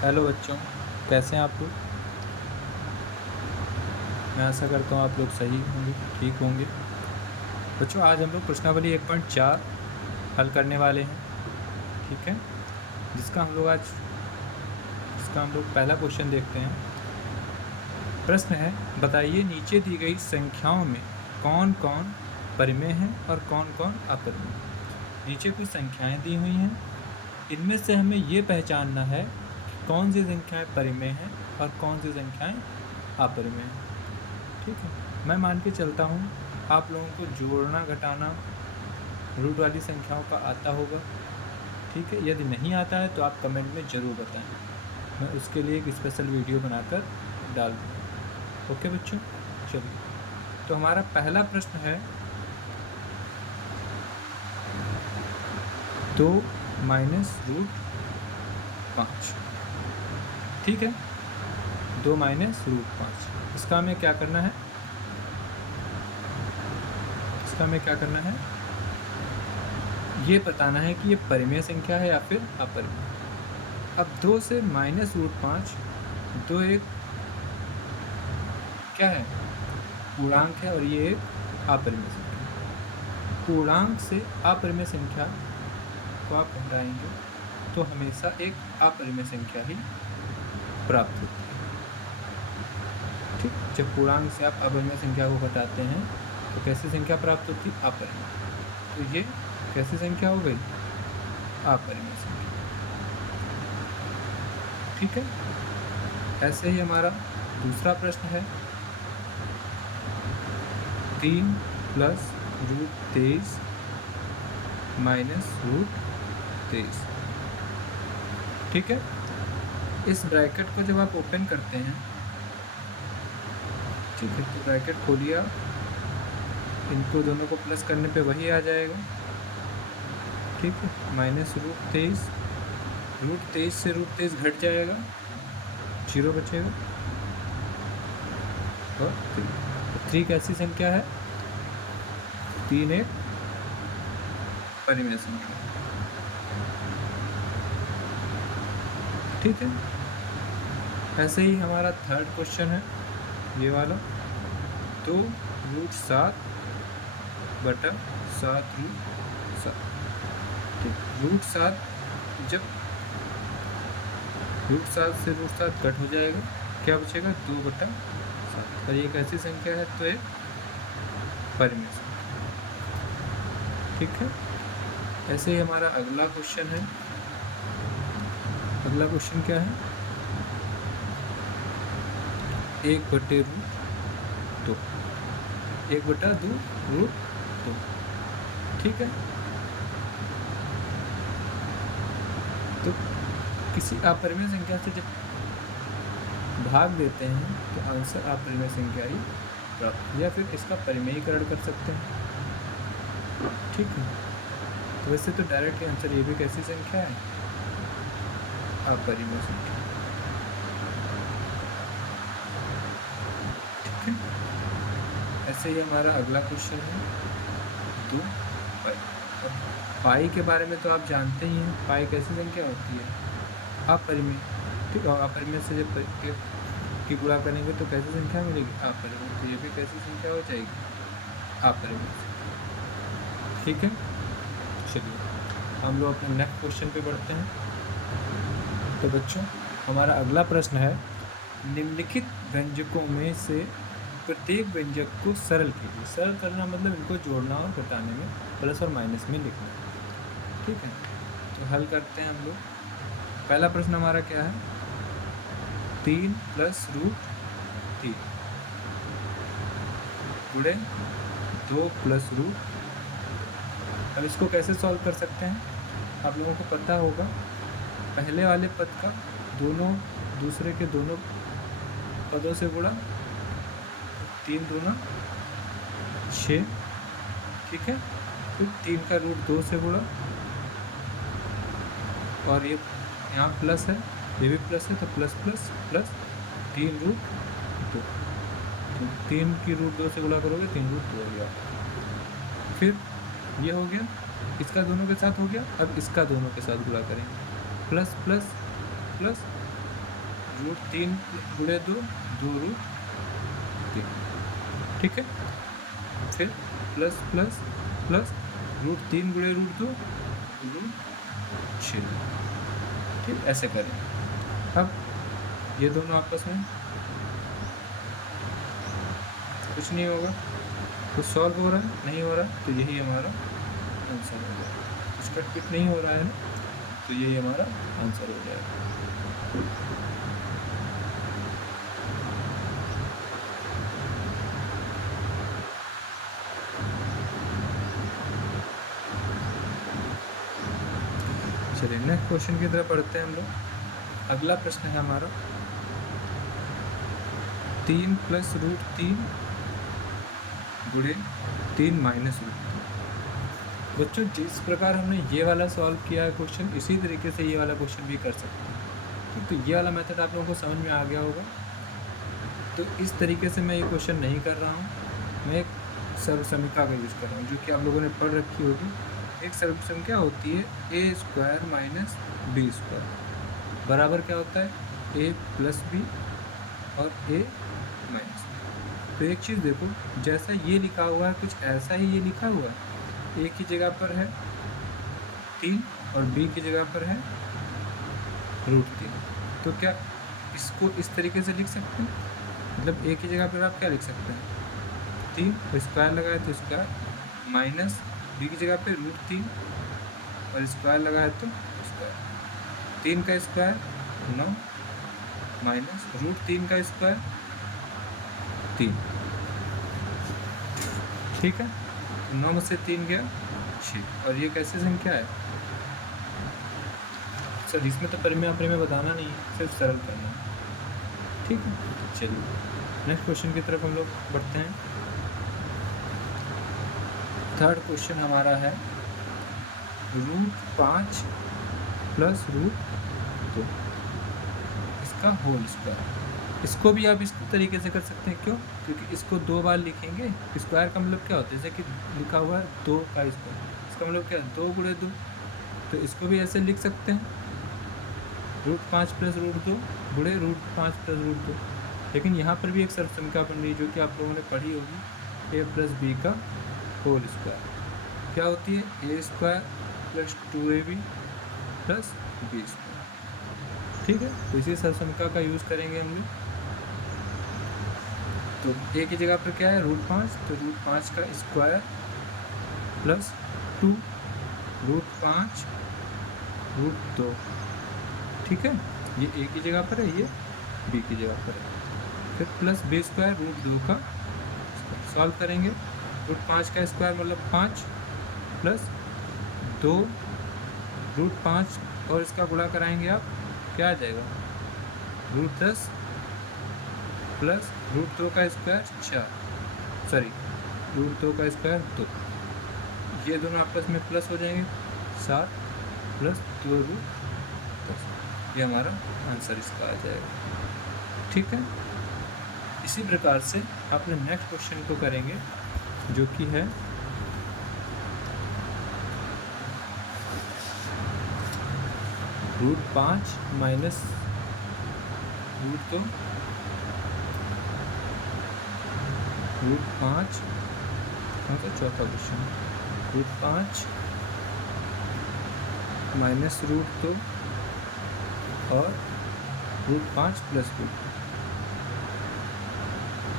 Hello बच्चों, कैसे हैं आप लोग। मैं आशा करता हूँ आप लोग सही होंगे, ठीक होंगे। बच्चों, आज हम लोग प्रश्नावली 1.4 हल करने वाले हैं, ठीक है। जिसका हम लोग पहला क्वेश्चन देखते हैं। प्रश्न है, बताइए नीचे दी गई संख्याओं में कौन कौन परिमेय है और कौन कौन अपरिमेय। नीचे कुछ संख्याएं दी हुई हैं, इनमें से हमें ये पहचानना है कि कौन सी संख्याएं परिमेय हैं और कौन सी संख्याएं अपरिमेय हैं, ठीक है। मैं मान के चलता हूँ आप लोगों को जोड़ना घटाना रूट वाली संख्याओं का आता होगा, ठीक है। यदि नहीं आता है तो आप कमेंट में ज़रूर बताएं, मैं उसके लिए एक स्पेशल वीडियो बनाकर डाल दूँगा। ओके बच्चों, चलिए। तो हमारा पहला प्रश्न है 2 माइनस रूट 5, ठीक है। 2 माइनस रूट 5, इसका हमें क्या करना है, ये बताना है कि ये परिमेय संख्या है या फिर अपरिमेय। अब 2 से माइनस रूट 5, 2 एक क्या है, पूर्णांक है और ये एक अपरिमेय संख्या। पूर्णांक से अपरिमेय संख्या को आप घटाएंगे तो हमेशा एक अपरिमेय संख्या ही प्राप्त होती है, ठीक। जब पूर्णांक से आप अपरिमेय संख्या को घटाते हैं तो कैसी संख्या प्राप्त होती है, अपरिमेय। तो ये कैसी संख्या हो गई, अपरिमेय संख्या, ठीक है। ऐसे ही हमारा दूसरा प्रश्न है 3 प्लस रूट 23 माइनस रूट 23, ठीक है। इस ब्रैकेट को जब आप ओपन करते हैं, ठीक है, तो ब्रैकेट खोलिए, इनको दोनों को प्लस करने पे वही आ जाएगा, ठीक है। माइनस रूट 23 से रूट 23 घट जाएगा, 0 बचेगा। और 3 कैसी संख्या है, 3 एक परिमेय संख्या, ठीक है। ऐसे ही हमारा थर्ड क्वेश्चन है ये वाला, तो रूट 7 बटा 7 रूट 7, ठीक। रूट 7 जब रूट 7 से रूट 7 कट हो जाएगा, क्या बचेगा, 2 बटा 7। और ये कैसी संख्या है, तो एक परिमेय संख्या, ठीक है। ऐसे ही हमारा अगला क्वेश्चन है। अगला क्वेश्चन क्या है, 1 बटे रूट 2, 1 बटा 2 रूट 2, ठीक है। तो किसी अपरिमेय संख्या से जब भाग देते हैं तो आंसर अपरिमेय संख्या ही प्राप्त, या फिर इसका परिमेयीकरण कर सकते हैं, ठीक है। तो वैसे तो डायरेक्ट आंसर ये भी कैसी संख्या है, अपरिमेय संख्या, ठीक है। ऐसे ही हमारा अगला क्वेश्चन है 2 पाई। पाई के बारे में तो आप जानते ही हैं, पाई कैसी संख्या होती है, अपरिमेय, ठीक है। और अपरिमेय से जब की गुणा करेंगे तो कैसी संख्या मिलेगी, अपरिमेय। तो ये भी कैसी संख्या हो जाएगी, अपरिमेय, ठीक है। चलिए हम लोग अपने नेक्स्ट क्वेश्चन पे बढ़ते हैं। तो बच्चों, हमारा अगला प्रश्न है, निम्नलिखित व्यंजकों में से प्रत्येक व्यंजक को सरल कीजिए। सरल करना मतलब इनको जोड़ना और घटाने में, प्लस और माइनस में लिखना, ठीक है। तो हल करते हैं हम लोग। पहला प्रश्न हमारा क्या है, 3 प्लस रूट 3 गुणे 2 प्लस रूट। अब इसको कैसे सॉल्व कर सकते हैं, आप लोगों को पता होगा, पहले वाले पद का दोनों दूसरे के दोनों पदों से गुणा, 3 दूना 6, ठीक है। फिर 3 का रूट 2 से गुणा, और ये यहाँ प्लस है, ये भी प्लस है, तो प्लस प्लस प्लस 3 रूट 2, 3 की रूट 2 से गुणा करोगे 3 रूट 2 हो गया। फिर ये हो गया, इसका दोनों के साथ हो गया। अब इसका दोनों के साथ गुणा करेंगे, प्लस प्लस प्लस √3 गुणे 2, 2√3, ठीक है। फिर प्लस प्लस प्लस √3 गुणे √2, √6, ठीक, ऐसे करें। अब ये दोनों आपस में कुछ नहीं होगा, तो सॉल्व हो रहा है, नहीं हो रहा है, तो यही हमारा आंसर हो जाएगा। इसका टिक नहीं हो रहा है ना, तो यही हमारा आंसर हो जाएगा। चलिए नेक्स्ट क्वेश्चन की तरफ पढ़ते हैं हम लोग। अगला प्रश्न है हमारा 3 + √3 गुणे 3 - √3। बच्चों जिस प्रकार हमने ये वाला सॉल्व किया है क्वेश्चन, इसी तरीके से ये वाला क्वेश्चन भी कर सकते हैं, ठीक। तो ये वाला मेथड आप लोगों को समझ में आ गया होगा। तो इस तरीके से मैं ये क्वेश्चन नहीं कर रहा हूँ, मैं एक सर्वसमीका का यूज़ कर रहा हूँ, जो कि आप लोगों ने पढ़ रखी होगी। एक सर्वसंख्या होती है a² - b² बराबर क्या होता है, a + b और a - b। तो एक चीज़ देखो, जैसा ये लिखा हुआ है कुछ ऐसा ही ये लिखा हुआ है। a की जगह पर है 3 और b की जगह पर है √3। तो क्या इसको इस तरीके से लिख सकते हैं, मतलब a की जगह पर आप क्या लिख सकते हैं, 3 और स्क्वायर लगाए तो स्क्वायर, माइनस b की जगह पे √3 और स्क्वायर लगाए तो स्क्वायर, 3 का स्क्वायर 9 माइनस √3 का स्क्वायर 3, ठीक है। 9 में से 3 गया 6, और ये कैसी संख्या है सर, इसमें तो परिमेय बताना नहीं है, सिर्फ सरल करना है, ठीक है। चलिए नेक्स्ट क्वेश्चन की तरफ हम लोग बढ़ते हैं। थर्ड क्वेश्चन हमारा है √5 + √2 इसका होल स्क्वायर। इसको भी आप इस तरीके से कर सकते हैं, क्यों, क्योंकि इसको 2 बार लिखेंगे। स्क्वायर का मतलब क्या होता है, जैसे कि लिखा हुआ है 2 का स्क्वायर, इसका मतलब क्या है 2 गुणे 2। तो इसको भी ऐसे लिख सकते हैं, √5 + √2 गुणे √5 + √2। लेकिन यहाँ पर भी एक सर्वसंख्या बन रही है, जो कि आप लोगों ने पढ़ी होगी, a + b का होल स्क्वायर क्या होती है, a² + 2ab + b², ठीक है। तो इसी सर्वसंख्या का यूज़ करेंगे हम लोग। तो a की जगह पर क्या है √5, तो √5 का स्क्वायर + 2 √5 √2, ठीक है। ये a की जगह पर है, ये b की जगह पर है। फिर प्लस b² √2 का सॉल्व करेंगे, √5 का स्क्वायर मतलब 5 प्लस 2 √5 और इसका गुणा कराएंगे आप, क्या आ जाएगा √10 प्लस √2 का स्क्वायर 4, सॉरी √2 का स्क्वायर 2, ये दोनों आपस में प्लस हो जाएंगे 7 प्लस 2 √10, ये हमारा आंसर इसका आ जाएगा, ठीक है। इसी प्रकार से अपने नेक्स्ट क्वेश्चन को करेंगे, जो कि है √5 माइनस √2 √5, कौन सा चौथा क्वेश्चन, √5 माइनस √2 और √5 + √2।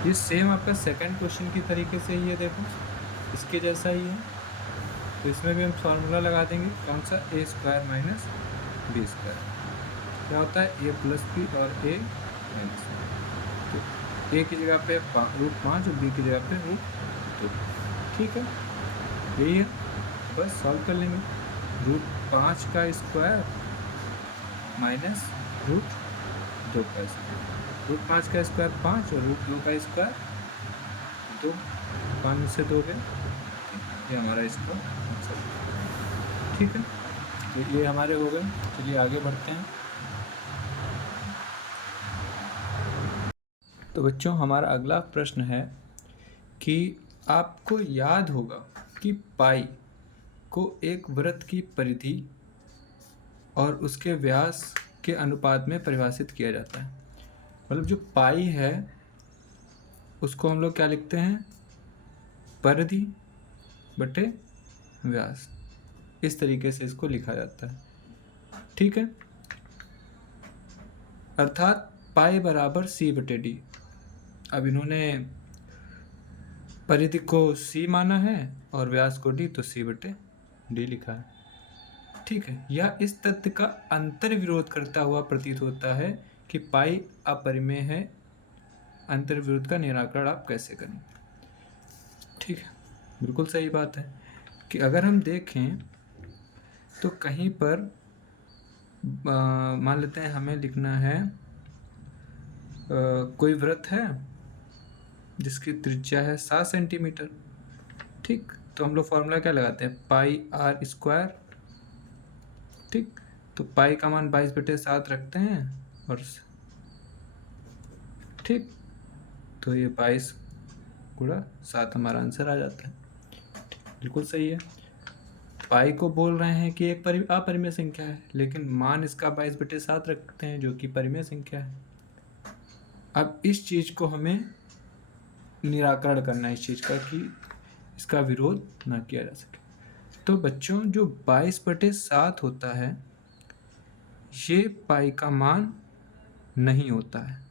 ये सेम आपका सेकंड क्वेश्चन की तरीके से ही है, देखो इसके जैसा ही है। तो इसमें भी हम फार्मूला लगा देंगे, कौन सा, a² - b², क्या होता है a + b और a - b। तो a की जगह पे √5 और b की जगह पे √2, ठीक है। यही है, बस सॉल्व कर लेंगे। √5 का स्क्वायर माइनस √2 का स्क्वायर, √5 का स्क्वायर 5 और √2 का स्क्वायर 2, 5 में से 2 गए, ये हमारा इसका आंसर, ठीक है। तो ये हमारे हो गए। चलिए आगे बढ़ते हैं। तो बच्चों हमारा अगला प्रश्न है कि आपको याद होगा कि पाई को एक वृत्त की परिधि और उसके व्यास के अनुपात में परिभाषित किया जाता है। मतलब जो पाई है उसको हम लोग क्या लिखते हैं, परिधि बटे व्यास, इस तरीके से इसको लिखा जाता है। ठीक है, अर्थात पाई बराबर सी बटे डी। अब इन्होंने परिधि को सी माना है और व्यास को डी, तो सी बटे डी लिखा है। ठीक है, यह इस तथ्य का अंतर विरोध करता हुआ प्रतीत होता है कि पाई अपरिमेय है। अंतर विरोध का निराकरण आप कैसे करें? ठीक है, बिल्कुल सही बात है कि अगर हम देखें तो कहीं पर मान लेते हैं हमें लिखना है कोई वृत्त है जिसकी त्रिज्या है 7 सेंटीमीटर। ठीक, तो हम लोग फॉर्मूला क्या लगाते हैं, पाई आर स्क्वायर। ठीक, तो पाई का मान 22/7 रखते हैं और ठीक, तो ये 22 गुणा 7 हमारा आंसर आ जाता है। बिल्कुल सही है। पाई को बोल रहे हैं कि एक अपरिमेय संख्या है, लेकिन मान इसका 22/7 रखते हैं जो कि परिमेय संख्या है। अब इस चीज़ को हमें निराकरण करना है, इस चीज़ का कि इसका विरोध ना किया जा सके। तो बच्चों जो 22/7 होता है ये पाई का मान नहीं होता है।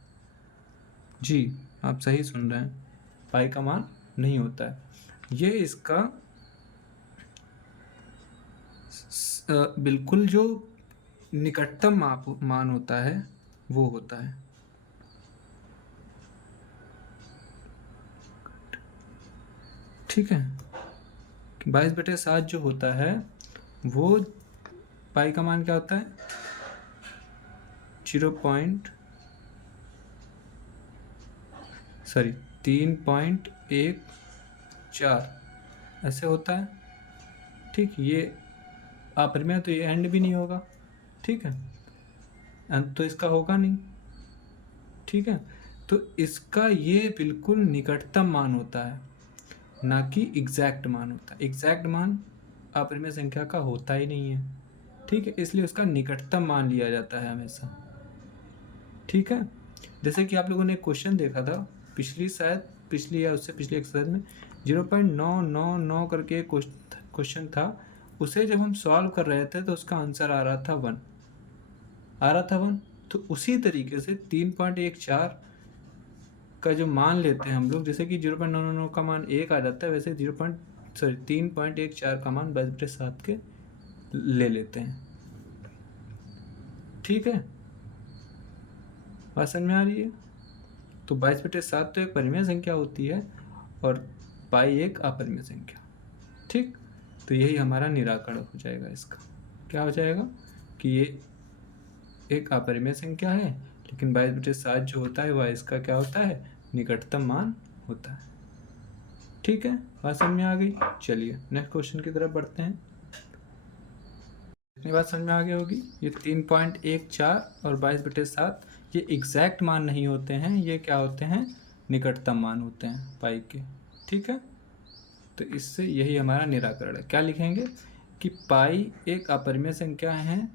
जी, आप सही सुन रहे हैं, पाई का मान नहीं होता है। ये इसका बिल्कुल जो निकटतम मान होता है वो होता है। ठीक है, 22/7 जो होता है वो पाई का मान क्या होता है, 3.14 ऐसे होता है। ठीक, ये अपरिमेय तो ये एंड भी नहीं होगा। ठीक है, अंत तो इसका होगा नहीं। ठीक है, तो इसका ये बिल्कुल निकटतम मान होता है, ना कि एग्जैक्ट मान होता है। एग्जैक्ट मान अपरिमेय संख्या का होता ही नहीं है। ठीक है, इसलिए उसका निकटतम मान लिया जाता है हमेशा। ठीक है, जैसे कि आप लोगों ने क्वेश्चन देखा था पिछली या उससे पिछली एक्सरसाइज में 0.999 करके क्वेश्चन था। उसे जब हम सॉल्व कर रहे थे तो उसका आंसर आ रहा था 1। तो उसी तरीके से 3.14 का जो मान लेते हैं हम लोग, जैसे कि 0.999 का मान 1 आ जाता है, वैसे 3.14 का मान 22/7 के ले लेते हैं। ठीक है, बात समझ में आ रही है? तो 22/7 तो एक परिमेय संख्या होती है और पाई एक अपरिमेय संख्या। ठीक, तो यही हमारा निराकरण हो जाएगा। इसका क्या हो जाएगा कि ये एक अपरिमेय संख्या है, लेकिन 22/7 जो होता है वह इसका क्या होता है, निकटतम मान होता है। ठीक है, बात समझ में आ गई? चलिए नेक्स्ट क्वेश्चन की तरफ बढ़ते हैं। इतनी बात समझ में आ गई होगी। ये 3.14 और 22/7 ये एग्जैक्ट मान नहीं होते हैं, ये क्या होते हैं, निकटतम मान होते हैं पाई के। ठीक है, तो इससे यही हमारा निराकरण है। क्या लिखेंगे कि पाई एक अपरिमेय संख्या है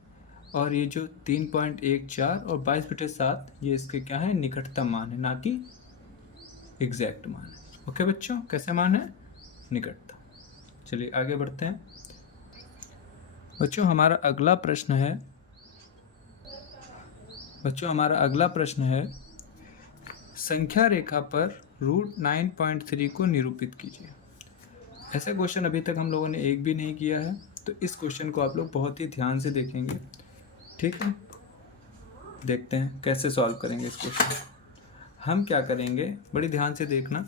और ये जो 3.14 और 22/7 ये इसके क्या है, निकटतम मान है, ना कि एग्जैक्ट मान है। ओके बच्चों, कैसे मान है, निकटतम। चलिए आगे बढ़ते हैं। बच्चों हमारा अगला प्रश्न है संख्या रेखा पर √9.3 को निरूपित कीजिए। ऐसे क्वेश्चन अभी तक हम लोगों ने एक भी नहीं किया है, तो इस क्वेश्चन को आप लोग बहुत ही ध्यान से देखेंगे। ठीक है, देखते हैं कैसे सॉल्व करेंगे इस क्वेश्चन। हम क्या करेंगे, बड़ी ध्यान से देखना।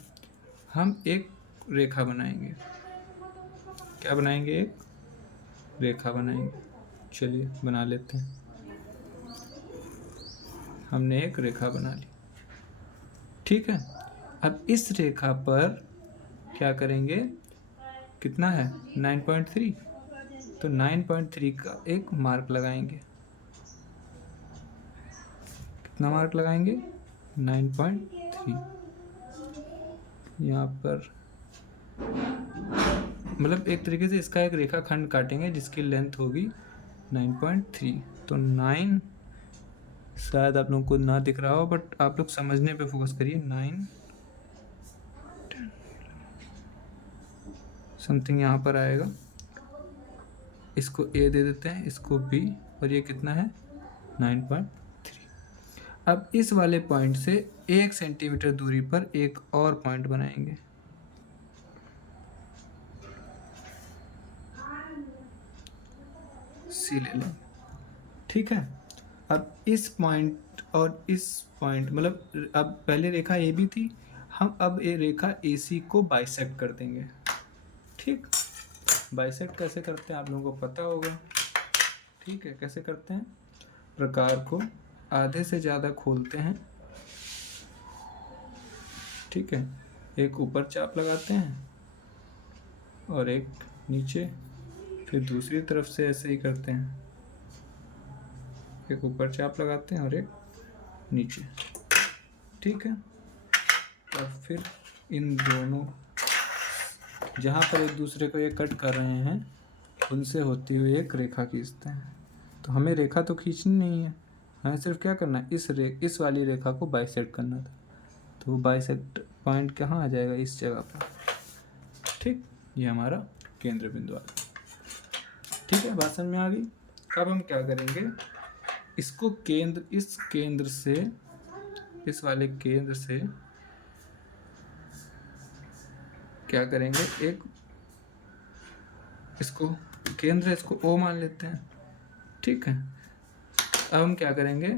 हम एक रेखा बनाएंगे। क्या बनाएंगे, एक रेखा बनाएंगे। चलिए बना लेते हैं। हमने एक रेखा बना ली। ठीक है, अब इस रेखा पर क्या करेंगे, कितना है 9.3, तो 9.3 का एक मार्क लगाएंगे। कितना मार्क लगाएंगे, 9.3। यहाँ पर मतलब एक तरीके से इसका एक रेखा खंड काटेंगे जिसकी लेंथ होगी 9.3। तो 9 शायद आप लोगों को ना दिख रहा हो, बट आप लोग समझने पे फोकस करिए। 9 समथिंग यहाँ पर आएगा। इसको ए दे देते हैं, इसको बी, और ये कितना है 9.3। अब इस वाले पॉइंट से 1 सेंटीमीटर दूरी पर एक और पॉइंट बनाएंगे। सी ले लें, ठीक है। अब इस पॉइंट और इस पॉइंट, मतलब अब पहले रेखा ए बी थी, हम अब ये रेखा ए सी को बाइसेक्ट कर देंगे। ठीक, बाइसेक्ट कैसे करते हैं आप लोगों को पता होगा। ठीक है, कैसे करते हैं, प्रकार को आधे से ज़्यादा खोलते हैं, ठीक है, एक ऊपर चाप लगाते हैं और एक नीचे, फिर दूसरी तरफ से ऐसे ही करते हैं, एक ऊपर चाप लगाते हैं और एक नीचे, ठीक है। और फिर इन दोनों जहाँ पर एक दूसरे को ये कट कर रहे हैं उनसे होती हुई एक रेखा खींचते हैं। तो हमें रेखा तो खींचनी नहीं है, हमें सिर्फ क्या करना है, इस वाली रेखा को बाइसेक्ट करना था। तो वो बाइसेक्ट पॉइंट कहाँ आ जाएगा, इस जगह पर। ठीक, ये हमारा केंद्र बिंदु आ गया। ठीक है, बात समझ में आ गई। अब हम क्या करेंगे, इसको केंद्र, इस केंद्र से, इस वाले केंद्र से क्या करेंगे, एक इसको केंद्र, इसको ओ मान लेते हैं, ठीक है। अब हम क्या करेंगे,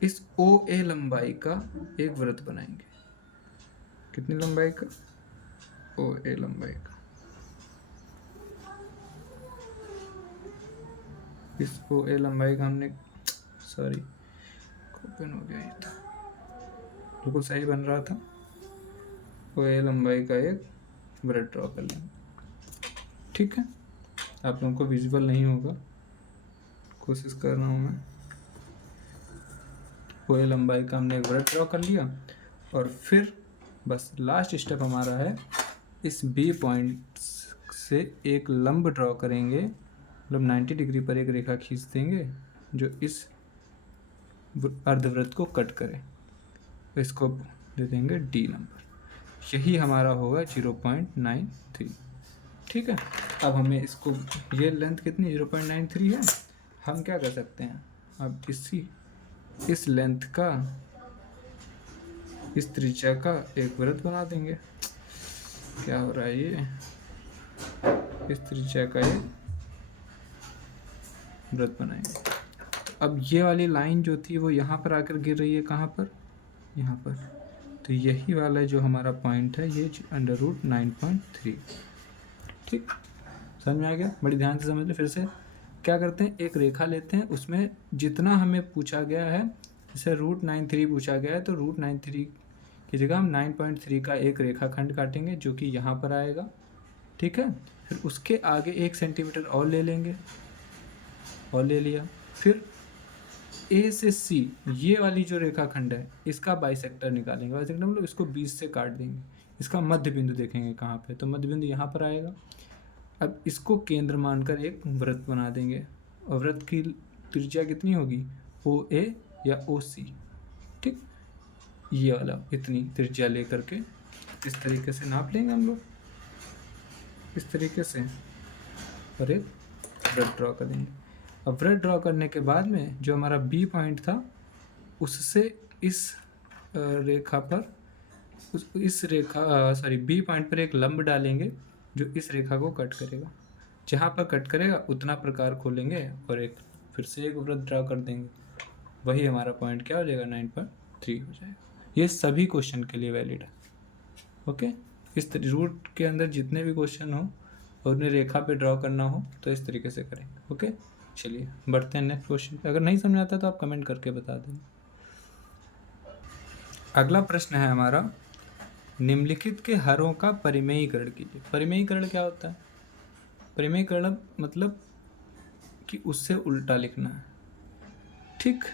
इस ओ ए लंबाई का एक वृत्त बनाएंगे। कितनी लंबाई का, ओ ए लंबाई का। इस ओ ए लंबाई का हमने, सॉरी ओपन हो गया, ये था बिल्कुल सही बन रहा था। ओ ए लंबाई का एक वृत्त ड्रॉ कर लेंगे, ठीक है। आप लोगों को विजुअल नहीं होगा, कोशिश कर रहा हूँ मैं। ओ ए लंबाई का हमने एक वृत्त ड्रॉ कर लिया, और फिर बस लास्ट स्टेप हमारा है, इस बी पॉइंट से एक लंब ड्रॉ करेंगे, मतलब 90 डिग्री पर एक रेखा खींच देंगे जो इस अर्धवृत्त को कट करे। इसको दे देंगे डी नंबर, यही हमारा होगा 0.93, ठीक है। अब हमें इसको, ये लेंथ कितनी 0.93 है, हम क्या कर सकते हैं, अब इस लेंथ का, इस त्रिज्या का एक वृत्त बना देंगे। क्या हो रहा है ये, इस त्रिज्या का एक वृत्त बनाएंगे। अब ये वाली लाइन जो थी वो यहाँ पर आकर गिर रही है, कहाँ पर, यहाँ पर। तो यही वाला जो हमारा पॉइंट है ये √9.3, ठीक, समझ में आ गया। बड़ी ध्यान से समझ लो। फिर से क्या करते हैं, एक रेखा लेते हैं, उसमें जितना हमें पूछा गया है, जैसे √93 पूछा गया है, तो √93 की जगह हम 9.3 का एक रेखाखंड काटेंगे जो कि यहाँ पर आएगा, ठीक है। फिर उसके आगे 1 सेंटीमीटर और ले लेंगे, और ले लिया। फिर ए से सी, ये वाली जो रेखाखंड है, इसका बाइसेक्टर निकालेंगे। बाइसेक्टर मतलब इसको 20 से काट देंगे, इसका मध्य बिंदु देखेंगे कहाँ पे, तो मध्य बिंदु यहाँ पर आएगा। अब इसको केंद्र मानकर एक वृत्त बना देंगे, और वृत्त की त्रिज्या कितनी होगी, ओ ए या ओ सी, ठीक, ये वाला इतनी त्रिज्या लेकर के इस तरीके से नाप लेंगे हम लोग, इस तरीके से, और एक वृत्त ड्रॉ कर देंगे। अब वृत्त ड्रॉ करने के बाद में जो हमारा बी पॉइंट था, उससे इस रेखा पर, इस रेखा बी पॉइंट पर एक लंब डालेंगे जो इस रेखा को कट करेगा। जहाँ पर कट करेगा उतना प्रकार खोलेंगे और एक फिर से एक वृत्त ड्रॉ कर देंगे, वही हमारा पॉइंट क्या हो जाएगा, 9.3 हो जाएगा। ये सभी क्वेश्चन के लिए वैलिड है, ओके। इस रूट के अंदर जितने भी क्वेश्चन हो और उन्हें रेखा पे ड्रॉ करना हो तो इस तरीके से करेंगे, ओके। चलिए बढ़ते हैं नेक्स्ट क्वेश्चन पे। अगर नहीं समझ आता तो आप कमेंट करके बता दें। अगला प्रश्न है हमारा, निम्नलिखित के हरों का परिमेयीकरण कीजिए। परिमेयीकरण क्या होता है, परिमेयीकरण मतलब कि उससे उल्टा लिखना है, ठीक।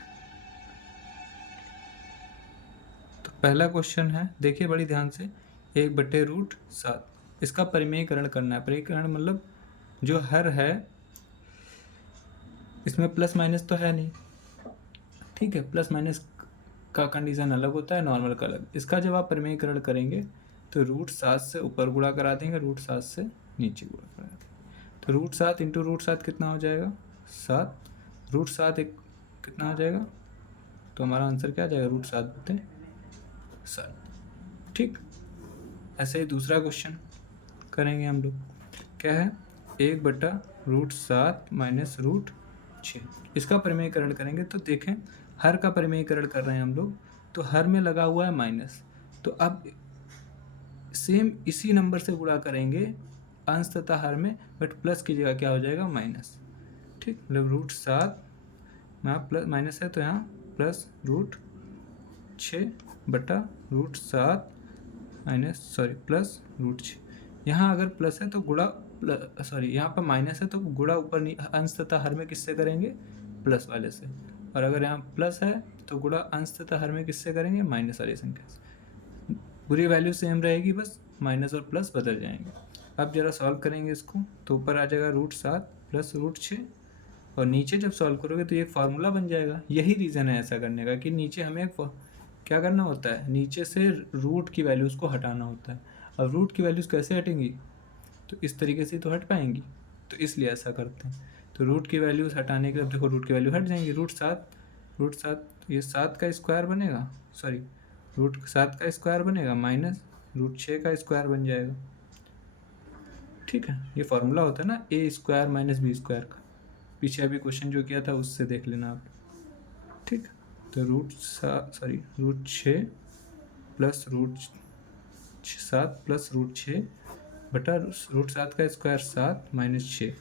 तो पहला क्वेश्चन है, देखिए बड़ी ध्यान से, 1/√7, इसका परिमेयीकरण करना है। परिमेयीकरण मतलब जो हर है इसमें प्लस माइनस तो है नहीं, ठीक है, प्लस माइनस का कंडीशन अलग होता है, नॉर्मल का अलग। इसका जब आप परिमेयीकरण करेंगे तो √7 से ऊपर गुणा करा देंगे, √7 से नीचे गुणा करा देंगे। तो √7 इंटू √7 कितना हो जाएगा? 7। √7 एक कितना हो जाएगा? तो हमारा आंसर क्या आ जाएगा? √7/7। ठीक, ऐसे ही दूसरा क्वेश्चन करेंगे हम लोग। क्या है? 1/√7 माइनस √6। इसका परिमेयीकरण करेंगे तो देखें, हर का परिमेयीकरण कर रहे हैं हम लोग, तो हर में लगा हुआ है माइनस। तो अब सेम इसी नंबर से गुणा करेंगे अंश तथा हर में, बट प्लस की जगह क्या हो जाएगा? माइनस। ठीक, मतलब √7 यहाँ प्लस माइनस है तो यहाँ प्लस √6/√7 प्लस √6। यहाँ अगर प्लस है तो गुणा यहाँ पर माइनस है तो गुणा ऊपर अंश तथा हर में किससे करेंगे? प्लस वाले से। और अगर यहाँ प्लस है तो गुणा अंश तथा हर में किससे करेंगे? माइनस वाली संख्या से। पूरी वैल्यू सेम रहेगी, बस माइनस और प्लस बदल जाएंगे। अब जरा सॉल्व करेंगे इसको, तो ऊपर आ जाएगा √7 प्लस √6, और नीचे जब सॉल्व करोगे तो ये फार्मूला बन जाएगा। यही रीज़न है ऐसा करने का कि नीचे हमें क्या करना होता है? नीचे से रूट की वैल्यूज़ को हटाना होता है। अब रूट की वैल्यूज़ कैसे हटेंगी? तो इस तरीके से तो हट पाएंगी, तो इसलिए ऐसा करते हैं। तो रूट की वैल्यूज़ हटाने के लिए देखो रूट की वैल्यू हट जाएंगी। √7 ये 7 का स्क्वायर बनेगा, सॉरी √7 का स्क्वायर बनेगा माइनस √6 का स्क्वायर बन जाएगा। ठीक है, ये फार्मूला होता है ना a² माइनस b² का। पीछे अभी क्वेश्चन जो किया था उससे देख लेना आप। ठीक, तो √6 प्लस √7 प्लस √6 बटा √7 का स्क्वायर 7 माइनस 6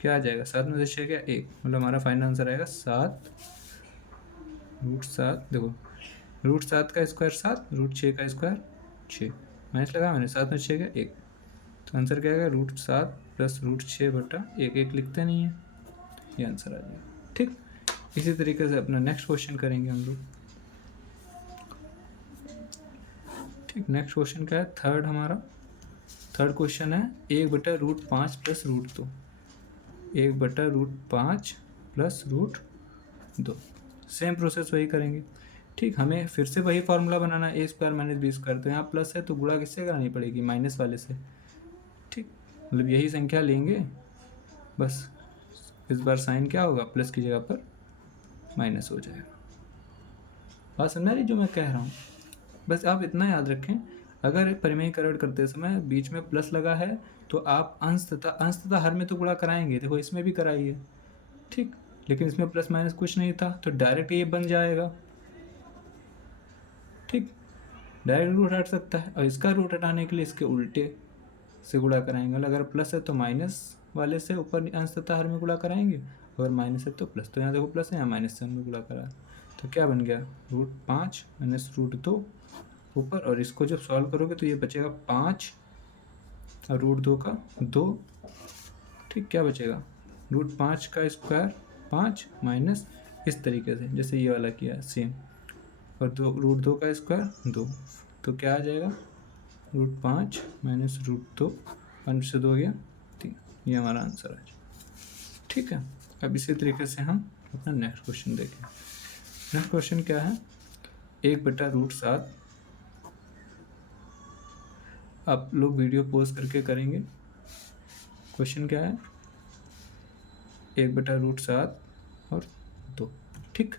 क्या आ जाएगा? 7 में से 6 क्या? 1, मतलब हमारा फाइनल आंसर आएगा 7। √7 देखो, √7 का स्क्वायर 7, √6 का स्क्वायर 6, माइनस लगा मैंने, 7 में 6 क्या? 1। तो आंसर क्या आएगा? √7 प्लस √6/1। 1 लिखते नहीं है, ये आंसर आ जाएगा। ठीक, इसी तरीके से अपना नेक्स्ट क्वेश्चन करेंगे हम लोग। ठीक, नेक्स्ट क्वेश्चन क्या है? थर्ड क्वेश्चन है 1/√5 प्लस √2। 1/√5 प्लस √2। सेम प्रोसेस वही करेंगे। ठीक, हमें फिर से वही फार्मूला बनाना है, a² माइनस b²। तो यहाँ प्लस है तो गुणा किससे करानी पड़ेगी? माइनस वाले से। ठीक, मतलब यही संख्या लेंगे, बस इस बार साइन क्या होगा? प्लस की जगह पर माइनस हो जाएगा। बात समझ रही जो मैं कह रहा हूँ? बस आप इतना याद रखें, अगर परिमेयीकरण करते समय बीच में प्लस लगा है तो आप अंश तथा हर में तो गुणा कराएंगे। देखो इसमें भी कराइए, ठीक, लेकिन इसमें प्लस माइनस कुछ नहीं था तो डायरेक्ट ये बन जाएगा। ठीक, डायरेक्ट रूट हट सकता है, और इसका रूट हटाने के लिए इसके उल्टे से गुणा कराएंगे। अगर प्लस है तो माइनस वाले से ऊपर अंश तथा हर में गुणा कराएंगे, अगर माइनस है तो प्लस। तो यहाँ देखो प्लस है, यहाँ माइनस से हमने गुणा करा, तो क्या बन गया? √5 माइनस √2 ऊपर, और इसको जब सॉल्व करोगे तो ये बचेगा 5 और √2 का 2। ठीक, क्या बचेगा? √5 का स्क्वायर 5 माइनस इस तरीके से जैसे ये वाला किया सेम, और √2 का स्क्वायर 2। तो क्या आ जाएगा? √5 माइनस √2, 5 से 2 गया 3। ये हमारा आंसर है। ठीक है, अब इसी तरीके से हम अपना नेक्स्ट क्वेश्चन देखें। नेक्स्ट क्वेश्चन क्या है? 1/√7। आप लोग वीडियो पॉज करके करेंगे। क्वेश्चन क्या है? 1/√7 और 2। ठीक,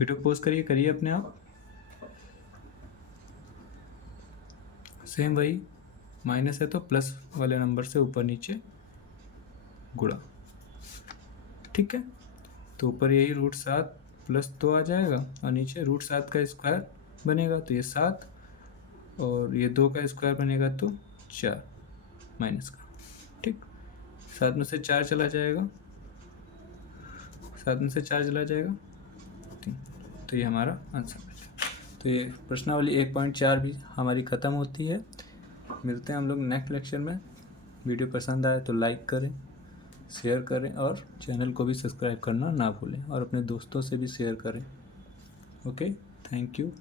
वीडियो पॉज करिए अपने आप। सेम वही, माइनस है तो प्लस वाले नंबर से ऊपर नीचे गुणा। ठीक है, तो ऊपर यही √7 प्लस 2 आ जाएगा, और नीचे √7 का स्क्वायर बनेगा तो ये 7, और ये 2 का स्क्वायर बनेगा तो 4 माइनस का। ठीक, 7 में से 4 चला जाएगा, 7 में से 4 चला जाएगा 3। तो ये हमारा आंसर है। तो ये प्रश्नावली 1.4 भी हमारी ख़त्म होती है। मिलते हैं हम लोग नेक्स्ट लेक्चर में। वीडियो पसंद आए तो लाइक करें, शेयर करें, और चैनल को भी सब्सक्राइब करना ना भूलें, और अपने दोस्तों से भी शेयर करें। Okay, thank you.